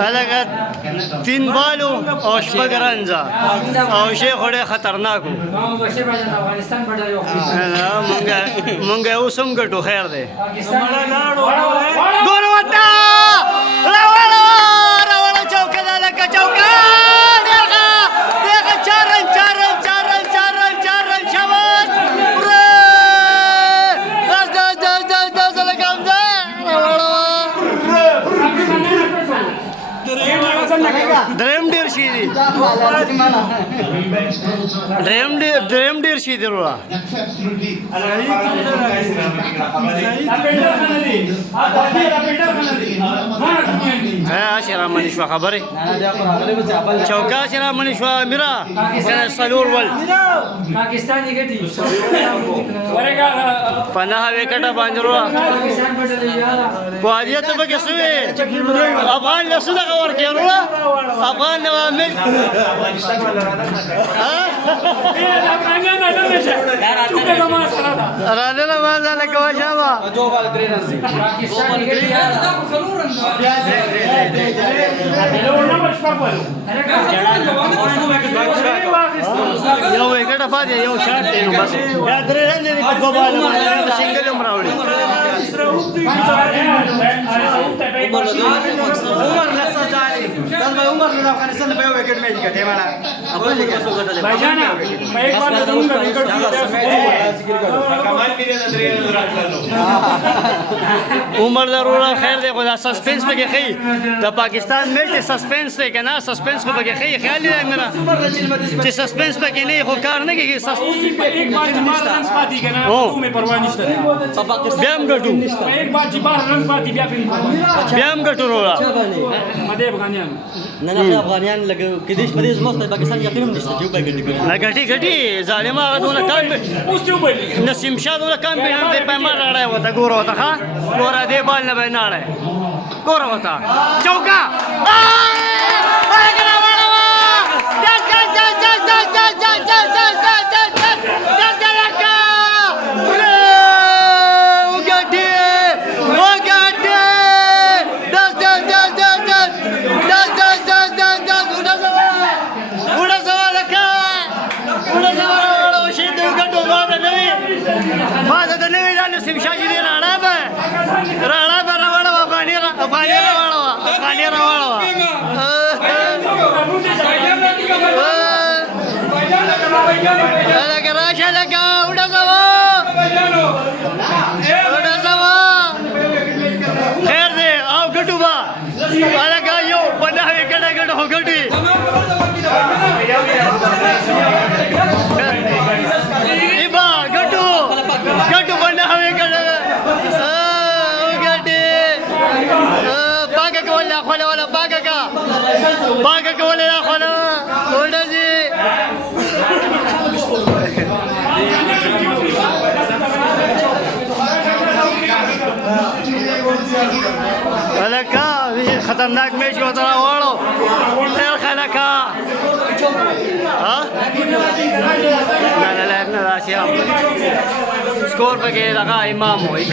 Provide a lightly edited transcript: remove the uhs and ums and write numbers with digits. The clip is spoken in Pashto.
هلکه 3 بالو او شپږ رنځه او شی خوري خطرناک مونږ اوس هم ګټو خیر دی ګورو وتا راوړو چوکه ده لکه چوکه دغه چارن شبت دریم ډیر شي دي دریم ډیر شي دی ورا شرا منی شو خبره چوکا شرا منی شو میرا کنه سلور ول پاکستانی ګټي پناه وکټه باندې ورا قواریت به کې سوې افغان له صدقه ورکې ورا افغان نو عامل راځه ما ځاله کوه شابه دو بال درې رنځي پاکستانی ګټي یو وکټه پاتې یو شاټ دی نو بس بیا درې رنځي په دوه بال باندې سنگل هم راوړي عمر لسه جاري دا عمر له افغانستان په یو وکټ میچ ګټه والا خپل کې څه ګټه بایجانا په یک بال د موږ وکټ کمال کې نه درې راتللو عمر ضرور خیر دی خدا سسپنس پکې خي د پاکستان میچ سسپنس دی کنه سسپنس کو پکې خي خیال دی میرا چې سسپنس پکې نه خو کار نه کیږي एक बार बार रन पाती के ना तो में परवाह नहीं है بیا هم ګټو एक बार जी बार रन पाती بیا په بیا هم ګټو وروړه مده افغانیان نه افغانیان لګو کې دیش په دې مست پاکستان یقین نشته چې په ګټي کوي نه ګټي ظالما غدونه کان اوس ته وبلی نسیم شاه دونه کان به هم په ما راړای وته ګورو ته ها ګورا دې بال نه به ناړای ګورو وته چوکا خیر دی او ګټو با الګا یو بناوي کډه کډه هو ګټي ایبا ګټو بناوي کډه او ګټي باګه کوله ولا باګه کوله خلا ولدي هلکا خطرناک میچ ہوتا رہا واڑو خیر خلکا ها لا راشیا سکور پہ گئے لگا امام ہو 91